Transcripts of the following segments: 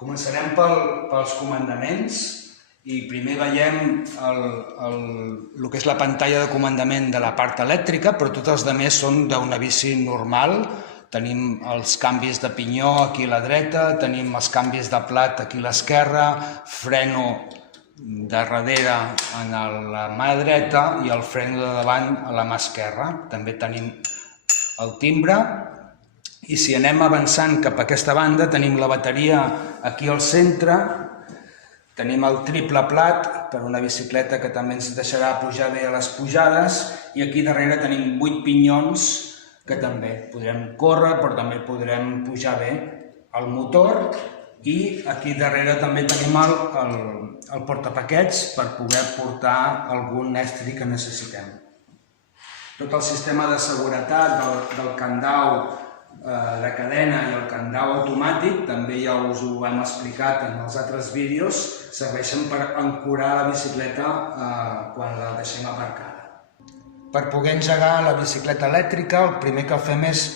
Començarem pels comandaments i primer veiem el que és la pantalla de comandament de la part elèctrica, però tots els altres són d'una bici normal. Tenim els canvis de pinyó aquí a la dreta, tenim els canvis de plat aquí a l'esquerra, freno de darrere en la mà dreta i el freno de davant a la mà esquerra. També tenim el timbre. I si anem avançant cap a aquesta banda, tenim la bateria aquí al centre, tenim el triple plat per una bicicleta que també ens deixarà pujar bé a les pujades, i aquí darrere tenim 8 pinyons que també podrem córrer, però també podrem pujar bé el motor, i aquí darrere també tenim el portapaquets per poder portar algun estri que necessitem. Tot el sistema de seguretat del candau de cadena i el candau automàtic, també ja us ho hem explicat en els altres vídeos, serveixen per ancorar la bicicleta quan la deixem aparcada. Per poder engegar la bicicleta elèctrica, el primer que fem és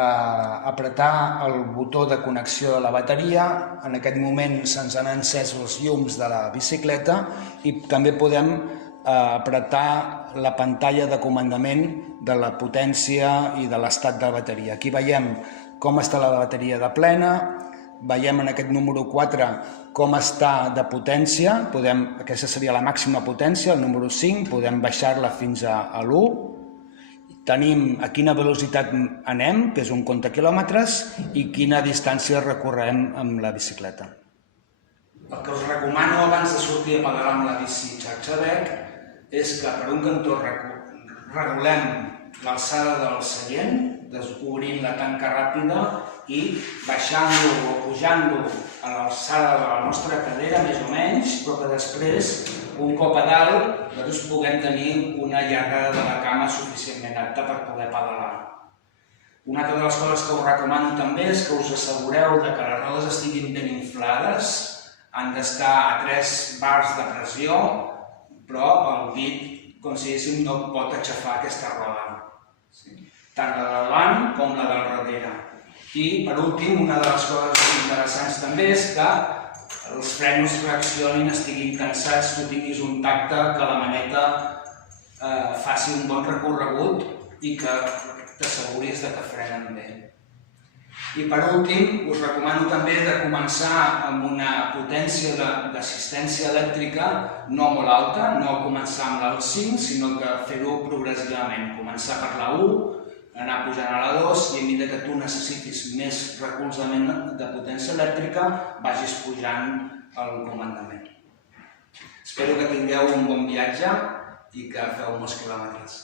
apretar el botó de connexió de la bateria. En aquest moment se'ns han encès els llums de la bicicleta i també podem apretar la pantalla de comandament de la potència i de l'estat de la bateria. Aquí veiem com està la bateria de plena, veiem en aquest número 4 com està de potència, aquesta seria la màxima potència, el número 5, podem baixar-la fins a l'1, tenim a quina velocitat anem, que és un compte quilòmetres, i quina distància recorrem amb la bicicleta. El que us recomano abans de sortir a pedalar amb la bici xarxa-bec és que per un cantó regulem l'alçada del seient, obrint la tanca ràpida i baixant-lo o pujant-lo a l'alçada de la nostra cadera, més o menys, però que després, un cop a dalt, nosaltres puguem tenir una llargada de la cama suficientment alta per poder pedalar. Una altra de les coses que us recomano també és que us assegureu que les rodes estiguin ben inflades, han d'estar a 3 bars de pressió, però el dit, com si diguéssim, no pot aixafar aquesta roda, tant la de davant com la del darrere. I, per últim, una de les coses interessants també és que els frenos reaccionin, estiguin cansats, tu tinguis un tacte, que la maneta faci un bon recorregut i que t'asseguris que frenen bé. I per últim, us recomano també de començar amb una potència d'assistència elèctrica no molt alta, no començar amb la 5, sinó que fer-ho progressivament. Començar per la 1, anar pujant a la 2 i a mesura que tu necessitis més recolzament de potència elèctrica, vagis pujant el comandament. Espero que tingueu un bon viatge i que feu molts quilòmetres.